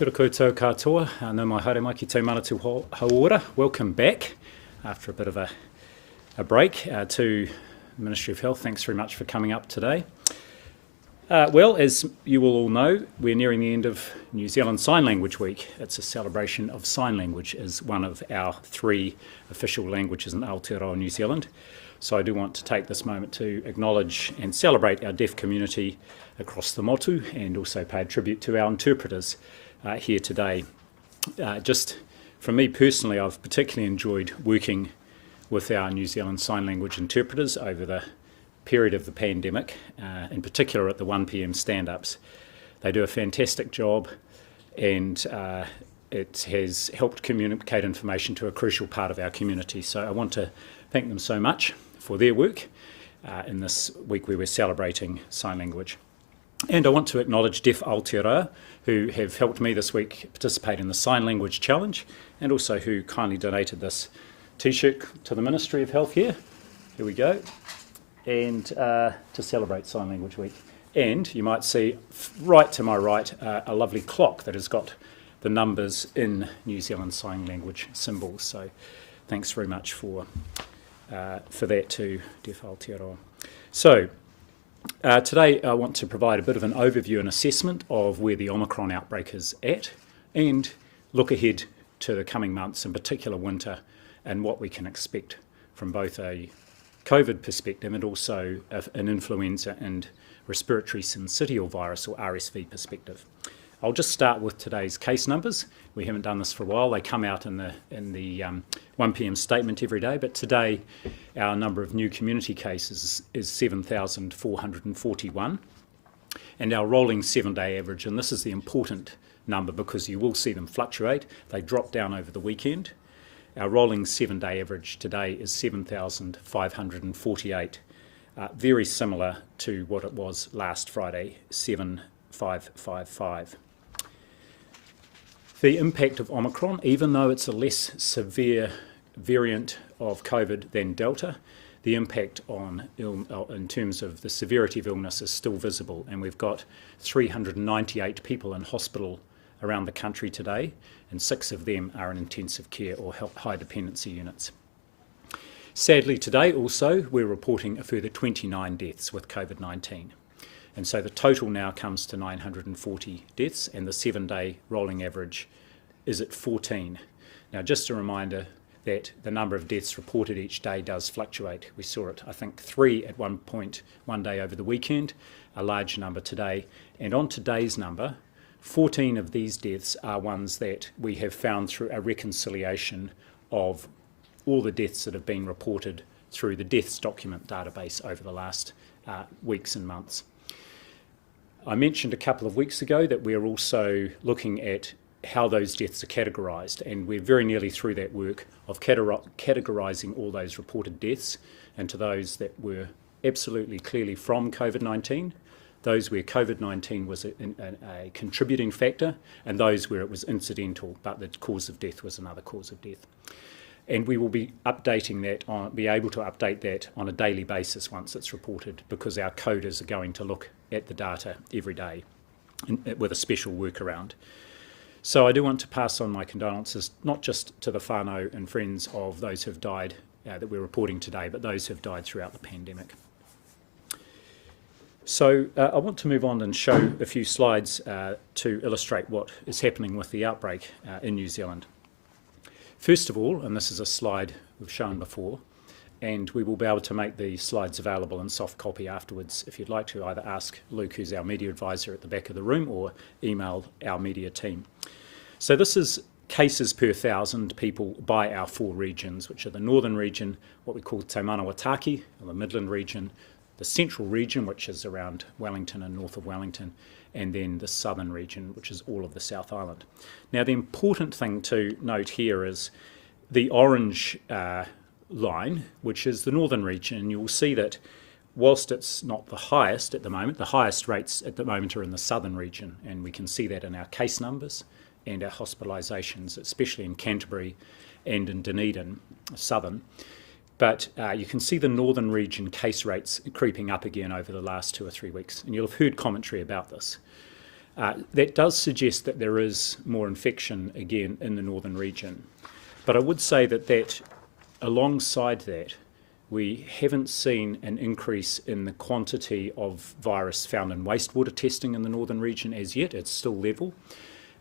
Kia ora koutou katoa, no mai haere mai ki te manatu hauora. Welcome back after a bit of a break to the Ministry of Health. Thanks very much for coming up today. Well, as you will all know, we're nearing the end of New Zealand Sign Language Week. It's a celebration of sign language as one of our 3 official languages in Aotearoa, New Zealand. So I do want to take this moment to acknowledge and celebrate our deaf community across the motu and also pay a tribute to our interpreters here today. Just from me personally, I've particularly enjoyed working with our New Zealand Sign Language interpreters over the period of the pandemic, in particular at the 1 p.m. stand-ups. They do a fantastic job, and it has helped communicate information to a crucial part of our community. So I want to thank them so much for their work in this week where we're celebrating sign language. And I want to acknowledge Deaf Aotearoa, who have helped me this week participate in the Sign Language Challenge, and also who kindly donated this T-shirt to the Ministry of Health here. Here we go. And to celebrate Sign Language Week. And you might see right to my right a lovely clock that has got the numbers in New Zealand Sign Language symbols. So thanks very much for that to Deaf Aotearoa. So today I want to provide a bit of an overview and assessment of where the Omicron outbreak is at, and look ahead to the coming months, in particular winter, and what we can expect from both a COVID perspective and also an influenza and respiratory syncytial virus or RSV perspective. I'll just start with today's case numbers. We haven't done this for a while. They come out in the 1 p.m. statement every day, but today our number of new community cases is 7,441, and our rolling 7-day average, and this is the important number because you will see them fluctuate. They drop down over the weekend. Our rolling 7-day average today is 7,548, very similar to what it was last Friday, 7,555. The impact of Omicron, even though it's a less severe variant of COVID than Delta, the impact in terms of the severity of illness is still visible, and we've got 398 people in hospital around the country today, and 6 of them are in intensive care or high dependency units. Sadly today also we're reporting a further 29 deaths with COVID-19, and so the total now comes to 940 deaths, and the 7-day rolling average is at 14. Now just a reminder that the number of deaths reported each day does fluctuate. We saw it, I think, 3 at one point one day over the weekend, a large number today, and on today's number 14 of these deaths are ones that we have found through a reconciliation of all the deaths that have been reported through the deaths document database over the last weeks and months. I mentioned a couple of weeks ago that we're also looking at how those deaths are categorised, and we're very nearly through that work of categorising all those reported deaths into those that were absolutely clearly from COVID-19, those where COVID-19 was a contributing factor, and those where it was incidental, but the cause of death was another cause of death. And we will be updating that, be able to update that on a daily basis once it's reported, because our coders are going to look at the data every day with a special workaround. So I do want to pass on my condolences, not just to the whānau and friends of those who have died that we're reporting today, but those who have died throughout the pandemic. So I want to move on and show a few slides to illustrate what is happening with the outbreak in New Zealand. First of all, and this is a slide we've shown before, and we will be able to make the slides available in soft copy afterwards if you'd like to either ask Luke, who's our media advisor at the back of the room, or email our media team. So this is cases per 1,000 people by our 4 regions, which are the northern region, what we call Te Manawataki, or the Midland region, the central region, which is around Wellington and north of Wellington, and then the southern region, which is all of the South Island. Now the important thing to note here is the orange line, which is the northern region, and you'll see that whilst it's not the highest at the moment, the highest rates at the moment are in the southern region, and we can see that in our case numbers and our hospitalisations, especially in Canterbury and in Dunedin, southern. But you can see the northern region case rates creeping up again over the last 2 or 3 weeks, and you'll have heard commentary about this. That does suggest that there is more infection again in the northern region. But I would say that alongside that, we haven't seen an increase in the quantity of virus found in wastewater testing in the northern region as yet. It's still level.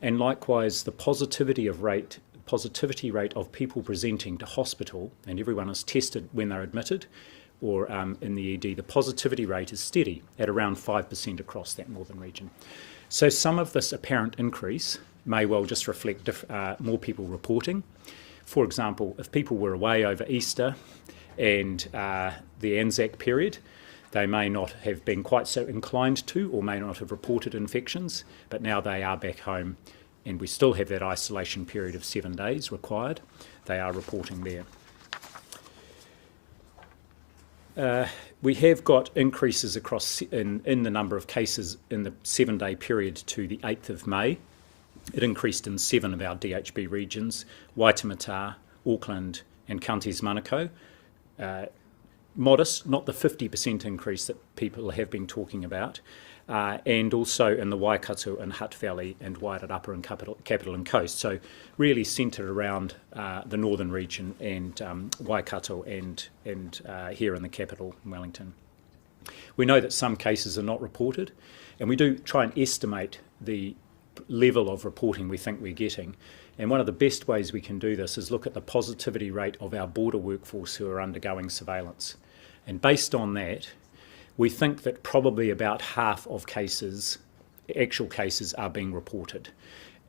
And likewise, the positivity rate of people presenting to hospital, and everyone is tested when they're admitted or in the ED, the positivity rate is steady at around 5% across that northern region. So some of this apparent increase may well just reflect more people reporting. For example, if people were away over Easter and the Anzac period, they may not have been quite so inclined to or may not have reported infections, but now they are back home and we still have that isolation period of 7 days required. They are reporting there. We have got increases across in the number of cases in the 7-day period to the 8th of May. It increased in 7 of our DHB regions, Waitemata, Auckland and Counties Manukau. Modest, not the 50% increase that people have been talking about, and also in the Waikato and Hutt Valley and Waiara Upper and Capital and Coast. So really centred around the northern region and Waikato and here in the capital, Wellington. We know that some cases are not reported, and we do try and estimate the level of reporting we think we're getting. And one of the best ways we can do this is look at the positivity rate of our border workforce who are undergoing surveillance. And based on that, we think that probably about half of cases, actual cases, are being reported.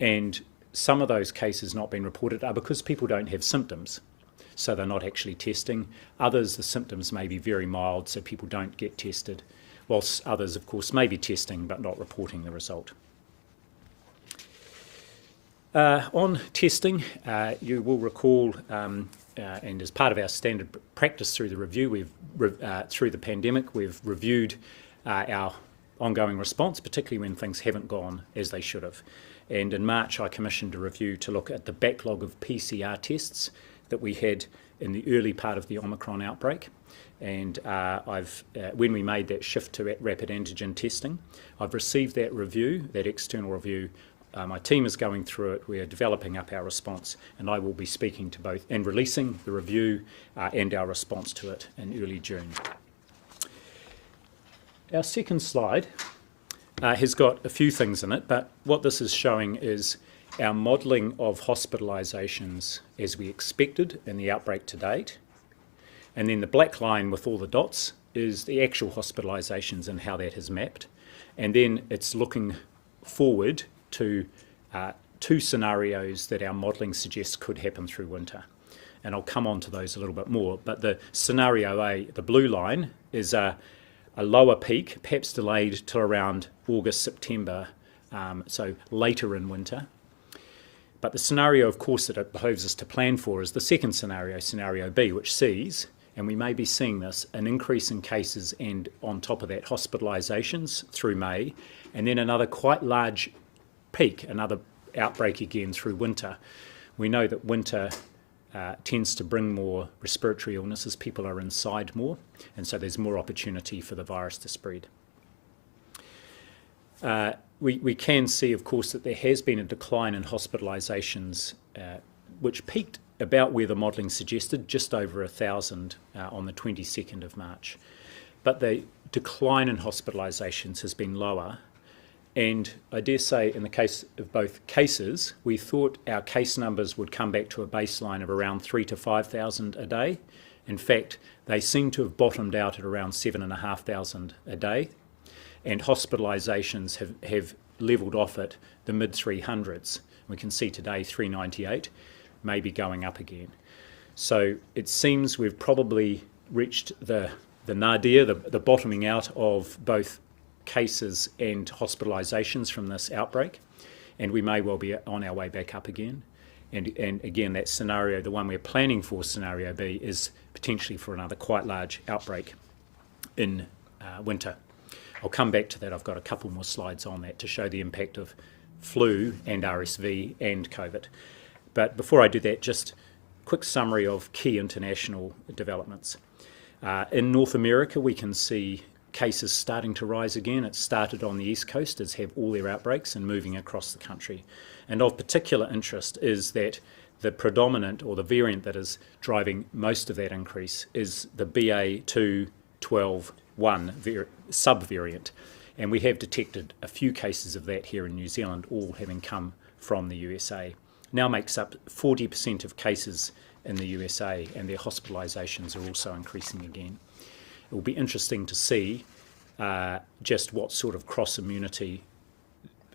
And some of those cases not being reported are because people don't have symptoms, so they're not actually testing. Others, the symptoms may be very mild, so people don't get tested, whilst others, of course, may be testing but not reporting the result. On testing, you will recall, and as part of our standard practice through the review, through the pandemic, we've reviewed our ongoing response, particularly when things haven't gone as they should have. And in March, I commissioned a review to look at the backlog of PCR tests that we had in the early part of the Omicron outbreak. And when we made that shift to rapid antigen testing, I've received that review, that external review. My team is going through it. We are developing up our response, and I will be speaking to both and releasing the review and our response to it in early June. Our second slide has got a few things in it, but what this is showing is our modelling of hospitalisations as we expected in the outbreak to date. And then the black line with all the dots is the actual hospitalisations and how that has mapped. And then it's looking forward to 2 scenarios that our modelling suggests could happen through winter. And I'll come on to those a little bit more. But the scenario A, the blue line, is a lower peak, perhaps delayed till around August, September, so later in winter. But the scenario, of course, that it behoves us to plan for is the second scenario, scenario B, which sees, and we may be seeing this, an increase in cases and on top of that hospitalisations through May, and then another quite large peak, another outbreak again through winter. We know that winter tends to bring more respiratory illnesses. People are inside more, and so there's more opportunity for the virus to spread. We can see, of course, that there has been a decline in hospitalisations, which peaked about where the modelling suggested, just over 1,000 on the 22nd of March. But the decline in hospitalisations has been lower. And I dare say in the case of both cases, we thought our case numbers would come back to a baseline of around 3,000 to 5,000 a day. In fact, they seem to have bottomed out at around 7,500 a day. And hospitalisations have levelled off at the mid-300s. We can see today 398, maybe going up again. So it seems we've probably reached the nadir, the bottoming out of both cases and hospitalisations from this outbreak, and we may well be on our way back up again. And again, that scenario, the one we're planning for, scenario B, is potentially for another quite large outbreak in winter. I'll come back to that. I've got a couple more slides on that to show the impact of flu and RSV and COVID. But before I do that, just a quick summary of key international developments. In North America, we can see cases starting to rise again. It started on the East Coast, as have all their outbreaks, and moving across the country. And of particular interest is that the predominant, or the variant that is driving most of that increase, is the BA.2.12.1 subvariant. And we have detected a few cases of that here in New Zealand, all having come from the USA. Now makes up 40% of cases in the USA, and their hospitalisations are also increasing again. It will be interesting to see just what sort of cross-immunity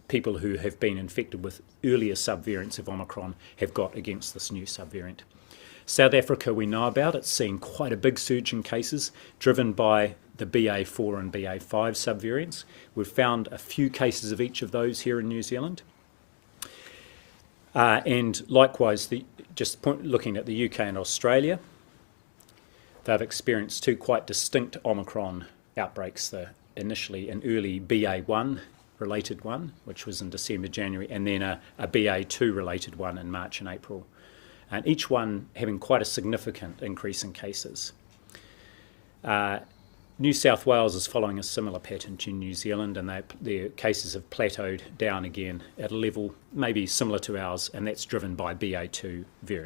people who have been infected with earlier subvariants of Omicron have got against this new subvariant. South Africa, we know about, it's seen quite a big surge in cases driven by the BA4 and BA5 subvariants. We've found a few cases of each of those here in New Zealand. And likewise, looking at the UK and Australia, they've experienced two quite distinct Omicron outbreaks. Initially an early BA1 related one, which was in December, January, and then a BA2 related one in March and April. And each one having quite a significant increase in cases. New South Wales is following a similar pattern to New Zealand, and their cases have plateaued down again at a level maybe similar to ours, and that's driven by BA2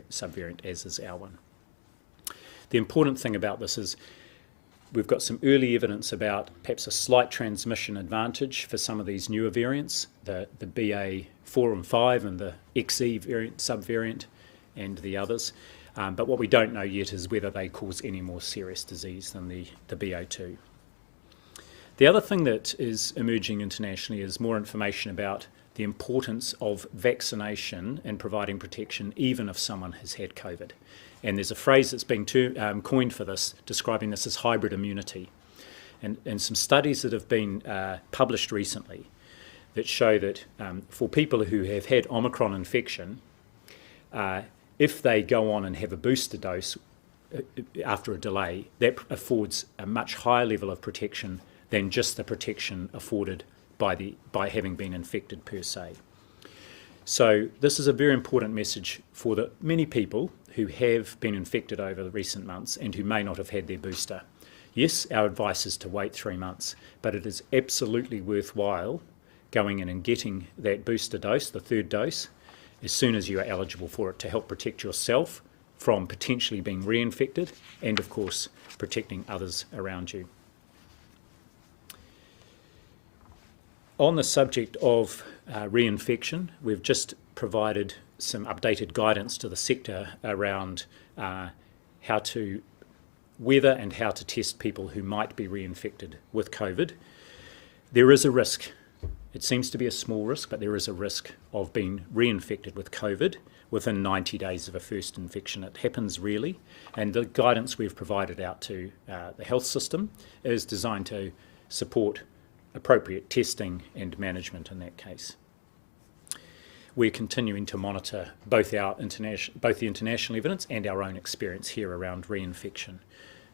subvariant, as is our one. The important thing about this is we've got some early evidence about perhaps a slight transmission advantage for some of these newer variants, the BA4 and 5 and the XE subvariant and the others. But what we don't know yet is whether they cause any more serious disease than the BA2. The other thing that is emerging internationally is more information about the importance of vaccination and providing protection even if someone has had COVID. And there's a phrase that's been coined for this, describing this as hybrid immunity. And some studies that have been published recently that show that for people who have had Omicron infection, if they go on and have a booster dose after a delay, that affords a much higher level of protection than just the protection afforded by having been infected per se. So this is a very important message for the many people who have been infected over the recent months and who may not have had their booster. Yes, our advice is to wait 3 months, but it is absolutely worthwhile going in and getting that booster dose, the third dose, as soon as you are eligible for it, to help protect yourself from potentially being reinfected and, of course, protecting others around you. On the subject of reinfection, we've just provided some updated guidance to the sector around whether and how to test people who might be reinfected with COVID. There is a risk. It seems to be a small risk, but there is a risk of being reinfected with COVID within 90 days of a first infection. It happens rarely, and the guidance we've provided out to the health system is designed to support appropriate testing and management in that case. We're continuing to monitor both the international evidence and our own experience here around reinfection.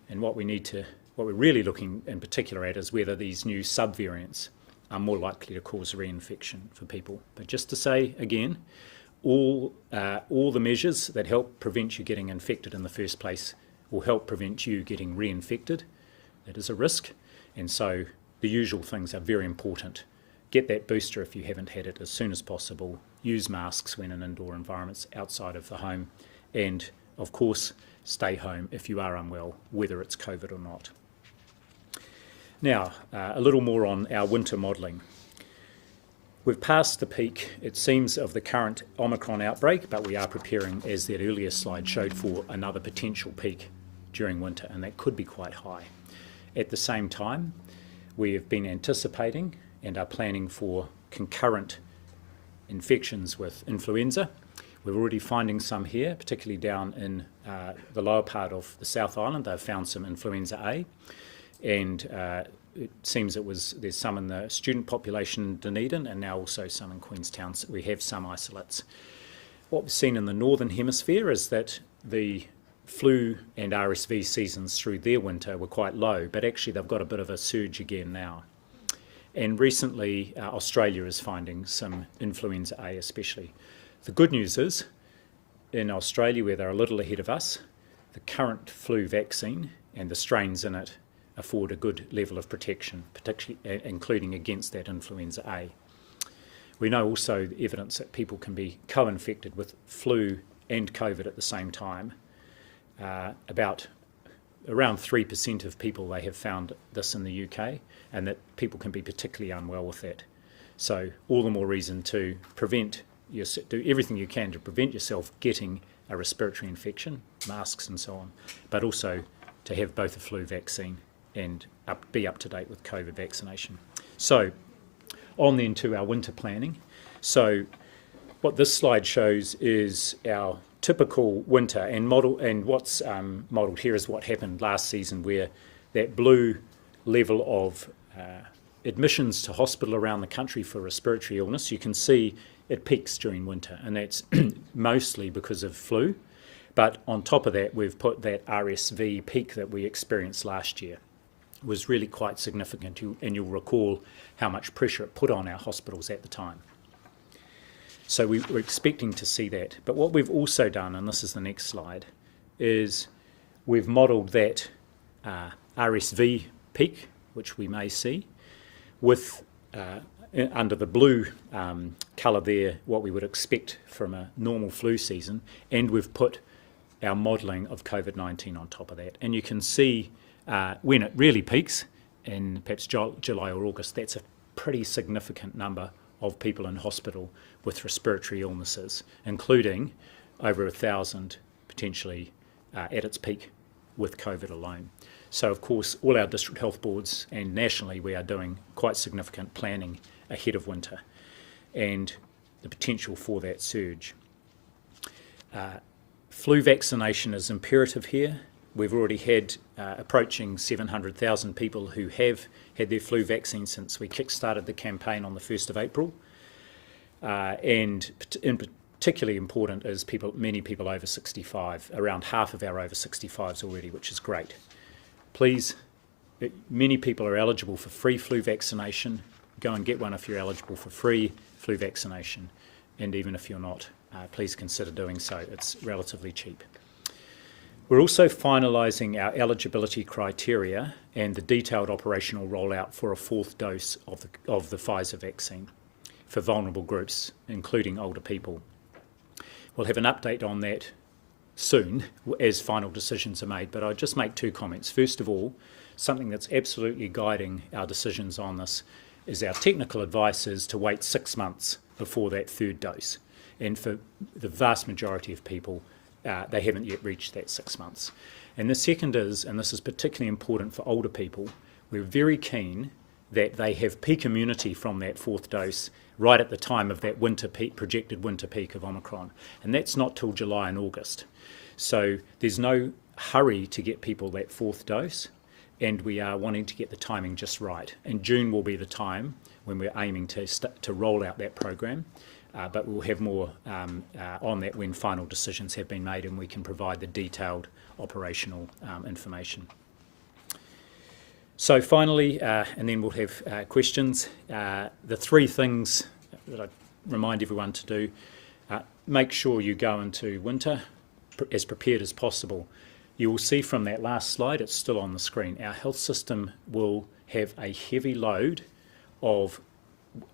And what we're really looking in particular at is whether these new subvariants are more likely to cause reinfection for people. But just to say again, all the measures that help prevent you getting infected in the first place will help prevent you getting reinfected. That is a risk, and so the usual things are very important. Get that booster if you haven't had it as soon as possible. Use masks when in indoor environments outside of the home, and of course stay home if you are unwell, whether it's COVID or not. Now, a little more on our winter modelling. We've passed the peak, it seems, of the current Omicron outbreak, but we are preparing, as that earlier slide showed, for another potential peak during winter, and that could be quite high. At the same time, we have been anticipating and are planning for concurrent infections with influenza. We're already finding some here, particularly down in the lower part of the South Island. They've found some influenza A, and it seems there's some in the student population in Dunedin, and now also some in Queenstown. So we have some isolates. What we've seen in the Northern Hemisphere is that the flu and RSV seasons through their winter were quite low, but actually they've got a bit of a surge again now. And recently, Australia is finding some influenza A especially. The good news is, in Australia, where they're a little ahead of us, the current flu vaccine and the strains in it afford a good level of protection, particularly including against that influenza A. We know also the evidence that people can be co-infected with flu and COVID at the same time. Around 3% of people, they have found this in the UK, and that people can be particularly unwell with that. So all the more reason to do everything you can to prevent yourself getting a respiratory infection, masks and so on, but also to have both a flu vaccine and be up to date with COVID vaccination. So on then to our winter planning. So what this slide shows is our typical winter, and what's modelled here is what happened last season, where that blue level of admissions to hospital around the country for respiratory illness, you can see it peaks during winter, and that's mostly because of flu. But on top of that, we've put that RSV peak that we experienced last year. It was really quite significant, and you'll recall how much pressure it put on our hospitals at the time. So we were expecting to see that. But what we've also done, and this is the next slide, is we've modelled that RSV peak, which we may see, with under the blue colour there, what we would expect from a normal flu season, and we've put our modelling of COVID-19 on top of that. And you can see when it really peaks, in perhaps July or August, that's a pretty significant number of people in hospital with respiratory illnesses, including over 1,000 potentially at its peak with COVID alone. So of course, all our district health boards and nationally, we are doing quite significant planning ahead of winter and the potential for that surge. Flu vaccination is imperative here. We've already had approaching 700,000 people who have had their flu vaccine since we kick-started the campaign on the 1st of April. And particularly important is many people over 65, around half of our over 65s already, which is great. Please, many people are eligible for free flu vaccination. Go and get one if you're eligible for free flu vaccination. And even if you're not, please consider doing so. It's relatively cheap. We're also finalising our eligibility criteria and the detailed operational rollout for a 4th dose of the Pfizer vaccine for vulnerable groups, including older people. We'll have an update on that soon as final decisions are made, but I'll just make 2 comments. First of all, something that's absolutely guiding our decisions on this is our technical advice is to wait 6 months before that 3rd dose. And for the vast majority of people, they haven't yet reached that 6 months. And the second is, and this is particularly important for older people, we're very keen that they have peak immunity from that 4th dose right at the time of that winter peak, projected winter peak of Omicron. And that's not till July and August. So there's no hurry to get people that 4th dose, and we are wanting to get the timing just right. And June will be the time when we're aiming to roll out that program. But we'll have more on that when final decisions have been made and we can provide the detailed operational information. So finally, and then we'll have questions, the 3 things that I remind everyone to do, make sure you go into winter as prepared as possible. You will see from that last slide, it's still on the screen, our health system will have a heavy load of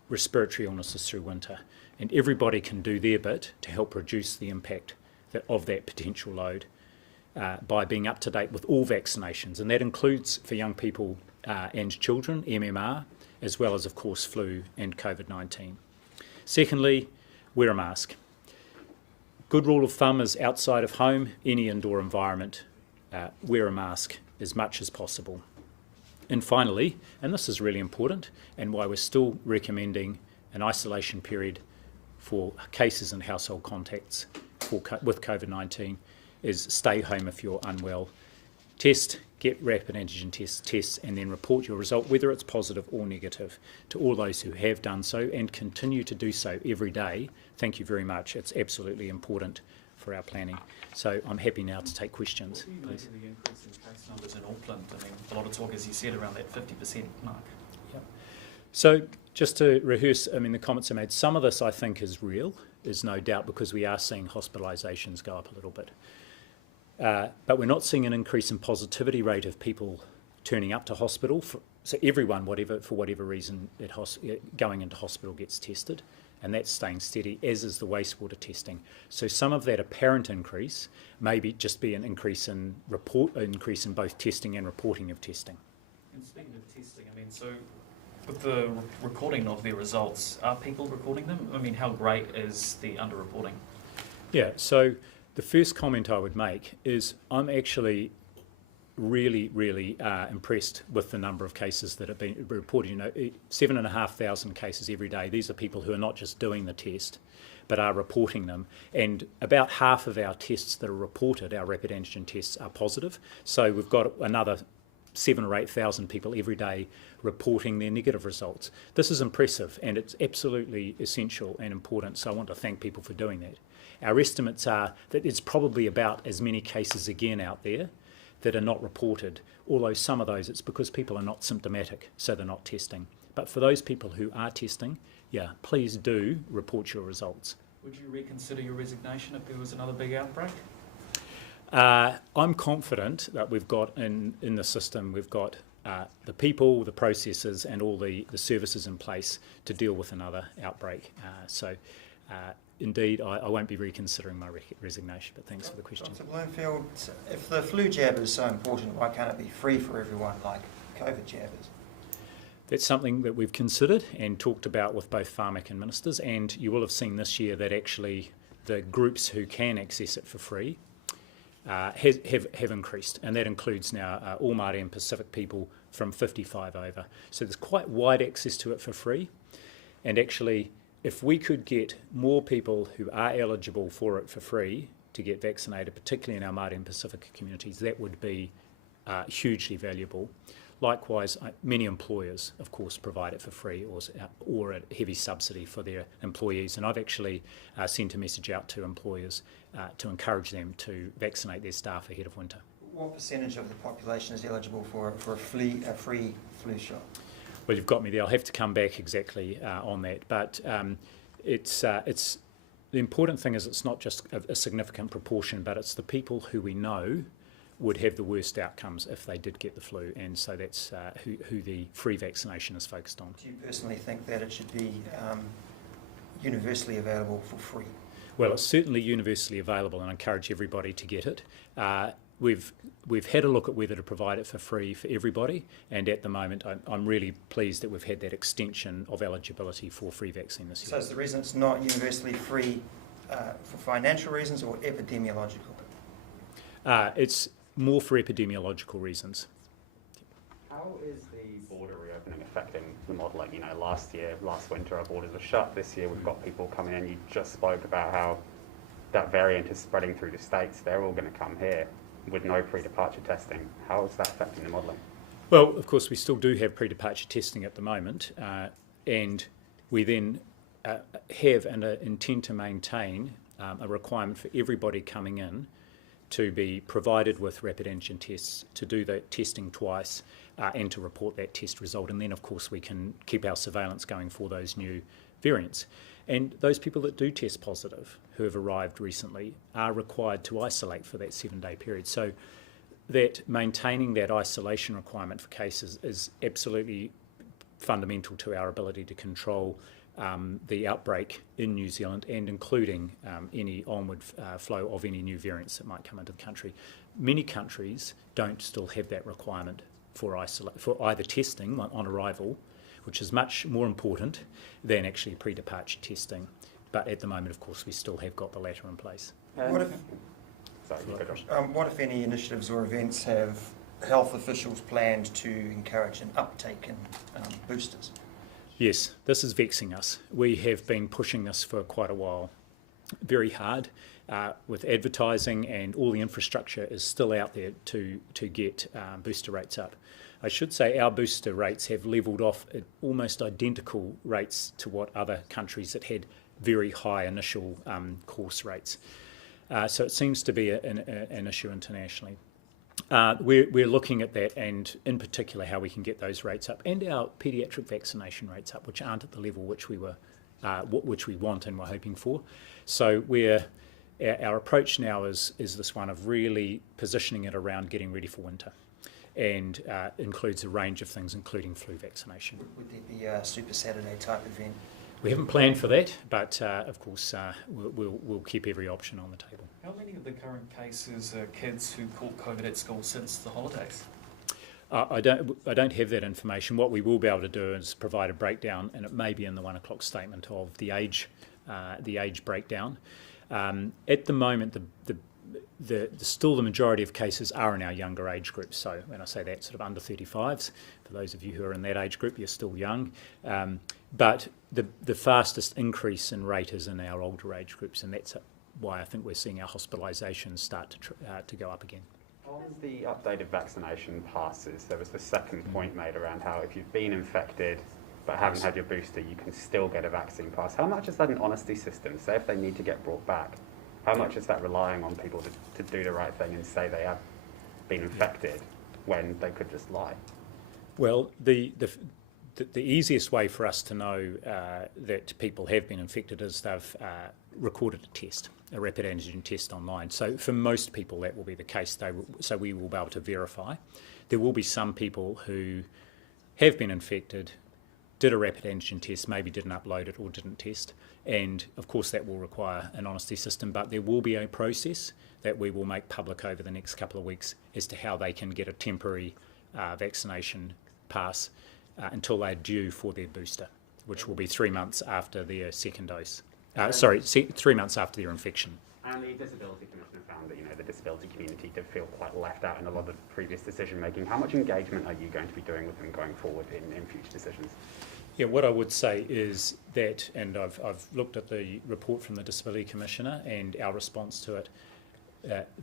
respiratory illnesses through winter. And everybody can do their bit to help reduce the impact of that potential load by being up to date with all vaccinations. And that includes for young people and children, MMR, as well as, of course, flu and COVID-19. Secondly, wear a mask. Good rule of thumb is outside of home, any indoor environment, wear a mask as much as possible. And finally, and this is really important and why we're still recommending an isolation period for cases and household contacts with COVID-19, is stay home if you're unwell. Test, get rapid antigen tests, and then report your result, whether it's positive or negative. To all those who have done so and continue to do so every day, thank you very much. It's absolutely important for our planning. So I'm happy now to take questions. What do you make of the increase in case numbers in Auckland? I mean, a lot of talk, as you said, around that 50% mark. Yep. So just to rehearse, I mean, the comments I made, some of this I think is real, is no doubt, because we are seeing hospitalisations go up a little bit. But we're not seeing an increase in positivity rate of people turning up to hospital. So everyone, for whatever reason, going into hospital gets tested, and that's staying steady, as is the wastewater testing. So some of that apparent increase may just be an increase in both testing and reporting of testing. And speaking of testing, I mean, so with the recording of their results, are people recording them? I mean, how great is the underreporting? Yeah, so the first comment I would make is I'm actually really impressed with the number of cases that have been reported. 7,500 cases every day. These are people who are not just doing the test, but are reporting them. And about half of our tests that are reported, our rapid antigen tests, are positive. So we've got another 7,000 or 8,000 people every day reporting their negative results. This is impressive, and it's absolutely essential and important. So I want to thank people for doing that. Our estimates are that it's probably about as many cases again out there that are not reported, although some of those it's because people are not symptomatic, so they're not testing. But for those people who are testing, please do report your results. Would you reconsider your resignation if there was another big outbreak? I'm confident that we've got in the system, we've got the people, the processes and all the services in place to deal with another outbreak. Indeed, I won't be reconsidering my resignation, but thanks for the question. Dr. Bloomfield, if the flu jab is so important, why can't it be free for everyone like COVID jab is? That's something that we've considered and talked about with both Pharmac and ministers, and you will have seen this year that actually the groups who can access it for free have increased, and that includes now all Māori and Pacific people from 55 over. So there's quite wide access to it for free, and actually if we could get more people who are eligible for it for free to get vaccinated, particularly in our Māori and Pacific communities, that would be hugely valuable. Likewise, many employers, of course, provide it for free or a heavy subsidy for their employees. And I've actually sent a message out to employers to encourage them to vaccinate their staff ahead of winter. What percentage of the population is eligible for a free flu shot? Well, you've got me there. I'll have to come back exactly on that. But it's the important thing is it's not just a significant proportion, but it's the people who we know would have the worst outcomes if they did get the flu, and so that's who the free vaccination is focused on. Do you personally think that it should be universally available for free? Well, it's certainly universally available, and I encourage everybody to get it. We've had a look at whether to provide it for free for everybody, and at the moment I'm really pleased that we've had that extension of eligibility for free vaccine this year. So is the reason it's not universally free for financial reasons or epidemiological? It's more for epidemiological reasons. How is the border reopening affecting the modelling? You know, last winter our borders were shut. This year we've got people coming in. You just spoke about how that variant is spreading through the states. They're all going to come here with no pre-departure testing. How is that affecting the modelling? Well, of course, we still do have pre-departure testing at the moment, and we then have and intend to maintain a requirement for everybody coming in to be provided with rapid antigen tests, to do the testing twice, and to report that test result. And then, of course, we can keep our surveillance going for those new variants. And those people that do test positive, who have arrived recently, are required to isolate for that 7-day period. So that maintaining that isolation requirement for cases is absolutely fundamental to our ability to control the outbreak in New Zealand, and including any onward flow of any new variants that might come into the country. Many countries don't still have that requirement for either testing on arrival, which is much more important than actually pre-departure testing. But at the moment, of course, we still have got the latter in place. What if any initiatives or events have health officials planned to encourage an uptake in boosters? Yes, this is vexing us. We have been pushing this for quite a while, very hard, with advertising, and all the infrastructure is still out there to get booster rates up. I should say our booster rates have levelled off at almost identical rates to what other countries that had very high initial course rates. So it seems to be an issue internationally. We're looking at that, and in particular how we can get those rates up, and our paediatric vaccination rates up, which aren't at the level which we want and we're hoping for. So our approach now is this one of really positioning it around getting ready for winter. and includes a range of things, including flu vaccination. Would there be a Super Saturday type event? We haven't planned for that, but of course we'll keep every option on the table. How many of the current cases are kids who caught COVID at school since the holidays? I don't have that information. What we will be able to do is provide a breakdown, and it may be in the 1 o'clock statement, of the age breakdown. At the moment, still the majority of cases are in our younger age groups. So when I say that, sort of under 35s, for those of you who are in that age group, you're still young. But the fastest increase in rate is in our older age groups, and that's why I think we're seeing our hospitalisations start to go up again. On the updated vaccination passes, there was the second point made around how if you've been infected but haven't had your booster, you can still get a vaccine pass. How much is that an honesty system? Say if they need to get brought back, how much is that relying on people to do the right thing and say they have been infected when they could just lie? Well, the easiest way for us to know that people have been infected is they've recorded a test, a rapid antigen test online. So for most people that will be the case, so we will be able to verify. There will be some people who have been infected, did a rapid antigen test, maybe didn't upload it or didn't test, and of course that will require an honesty system, but there will be a process that we will make public over the next couple of weeks as to how they can get a temporary vaccination pass until they're due for their booster, which will be 3 months after their second dose. 3 months after their infection. And the Disability Commissioner found that the disability community did feel quite left out in a lot of previous decision making. How much engagement are you going to be doing with them going forward in future decisions? Yeah, what I would say is that, and I've looked at the report from the Disability Commissioner and our response to it,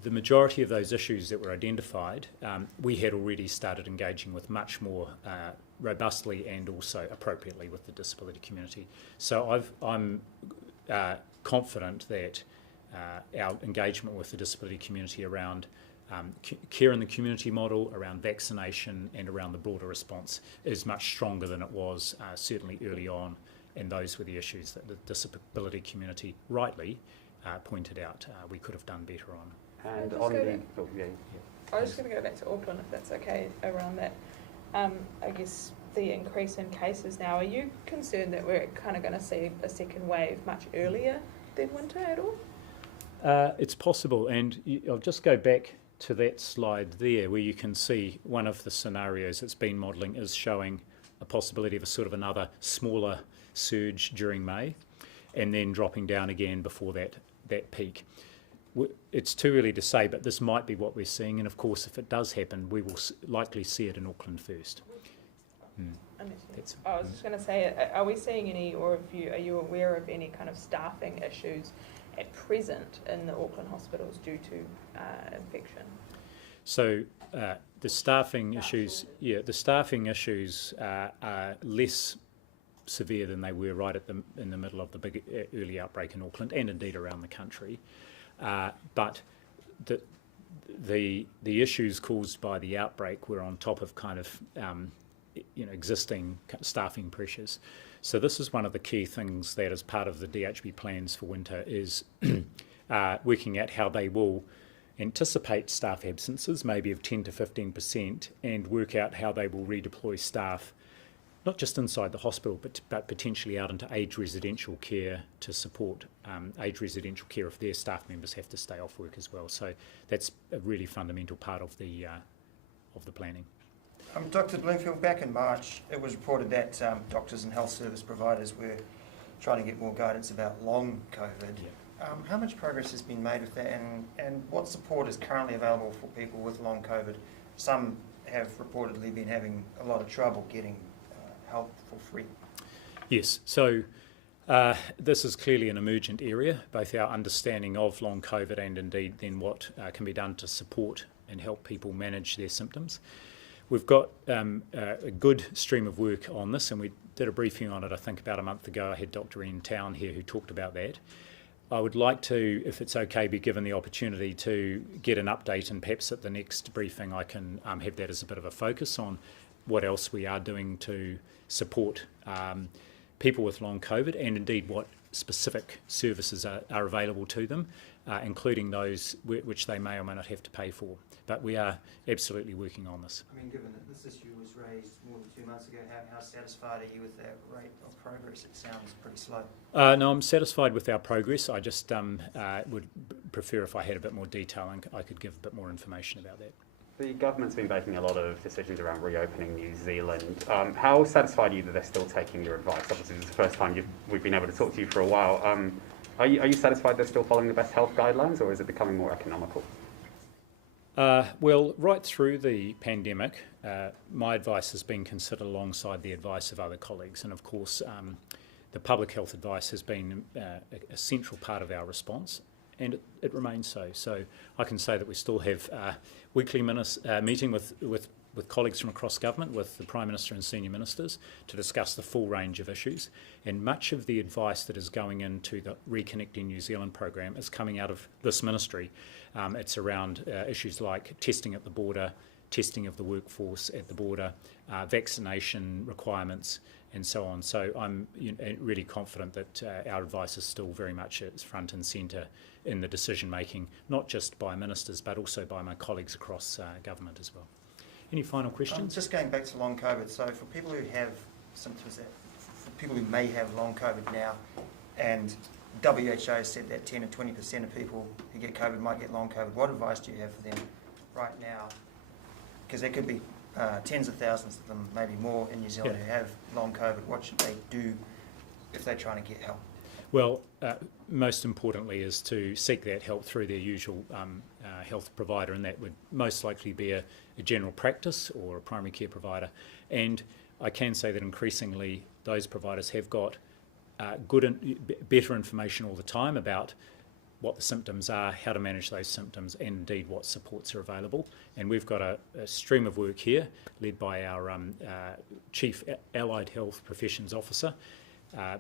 the majority of those issues that were identified, we had already started engaging with much more robustly and also appropriately with the disability community. So I'm confident that our engagement with the disability community around care in the community model, around vaccination and around the broader response is much stronger than it was certainly early on, and those were the issues that the disability community rightly pointed out we could have done better on. And I'll on just the... go Oh, yeah. I was just going to go back to Auckland, if that's okay, around that. I guess the increase in cases now, are you concerned that we're kind of going to see a second wave much earlier than winter at all? It's possible, and I'll just go back to that slide there where you can see one of the scenarios that's been modelling is showing a possibility of a sort of another smaller surge during May and then dropping down again before that peak. It's too early to say, but this might be what we're seeing, and of course if it does happen we will likely see it in Auckland first. I was just going to say, are we seeing any, or are you aware of any kind of staffing issues at present in the Auckland hospitals due to infection? So the staffing issues are less severe than they were right in the middle of the big early outbreak in Auckland and indeed around the country. But the issues caused by the outbreak were on top of kind of existing staffing pressures. So this is one of the key things that is part of the DHB plans for winter is working out how they will anticipate staff absences, maybe of 10 to 15%, and work out how they will redeploy staff, not just inside the hospital, but potentially out into aged residential care to support aged residential care if their staff members have to stay off work as well. So that's a really fundamental part of the planning. Dr. Bloomfield, back in March, it was reported that doctors and health service providers were trying to get more guidance about long COVID. Yeah. How much progress has been made with that, and what support is currently available for people with long COVID? Some have reportedly been having a lot of trouble getting help for free. Yes, so this is clearly an emergent area, both our understanding of long COVID and indeed then what can be done to support and help people manage their symptoms. We've got a good stream of work on this, and we did a briefing on it I think about a month ago. I had Dr. Ian Town here who talked about that. I would like to, if it's okay, be given the opportunity to get an update, and perhaps at the next briefing I can have that as a bit of a focus on what else we are doing to support people with long COVID and indeed what specific services are available to them. including those which they may or may not have to pay for. But we are absolutely working on this. I mean, given that this issue was raised more than 2 months ago, how satisfied are you with that rate of progress? It sounds pretty slow. No, I'm satisfied with our progress. I just would prefer if I had a bit more detail and I could give a bit more information about that. The government's been making a lot of decisions around reopening New Zealand. How satisfied are you that they're still taking your advice? Obviously, this is the first time we've been able to talk to you for a while. Are you satisfied they're still following the best health guidelines, or is it becoming more economical? Well, right through the pandemic, my advice has been considered alongside the advice of other colleagues. And of course, the public health advice has been a central part of our response, and it remains so. So I can say that we still have weekly meeting with colleagues from across government, with the Prime Minister and senior ministers, to discuss the full range of issues. And much of the advice that is going into the Reconnecting New Zealand program is coming out of this ministry. It's around issues like testing at the border, testing of the workforce at the border, vaccination requirements, and so on. So I'm really confident that our advice is still very much front and centre in the decision making, not just by ministers but also by my colleagues across government as well. Any final questions? Just going back to long COVID, so for people who have symptoms, for people who may have long COVID now, and WHO said that 10 to 20% of people who get COVID might get long COVID, what advice do you have for them right now? Because there could be tens of thousands of them, maybe more in New Zealand, who have long COVID. What should they do if they're trying to get help? Well, most importantly is to seek that help through their usual health provider, and that would most likely be a general practice or a primary care provider. And I can say that increasingly those providers have got better information all the time about what the symptoms are, how to manage those symptoms, and indeed what supports are available. And we've got a stream of work here led by our Chief Allied Health Professions Officer,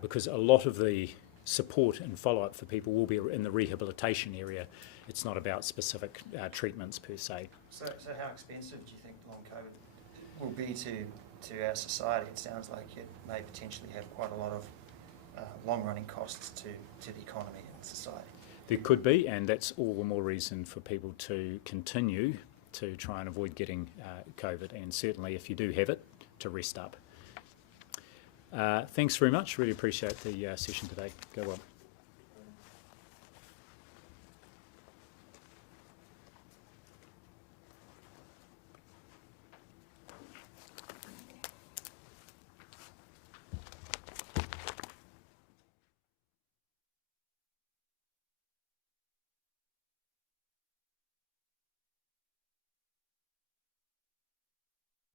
because a lot of the support and follow-up for people will be in the rehabilitation area. It's not about specific treatments per se. So how expensive do you think long COVID will be to our society? It sounds like it may potentially have quite a lot of long-running costs to the economy and society. There could be, and that's all the more reason for people to continue to try and avoid getting COVID, and certainly if you do have it, to rest up. Thanks very much. Really appreciate the session today. Go well.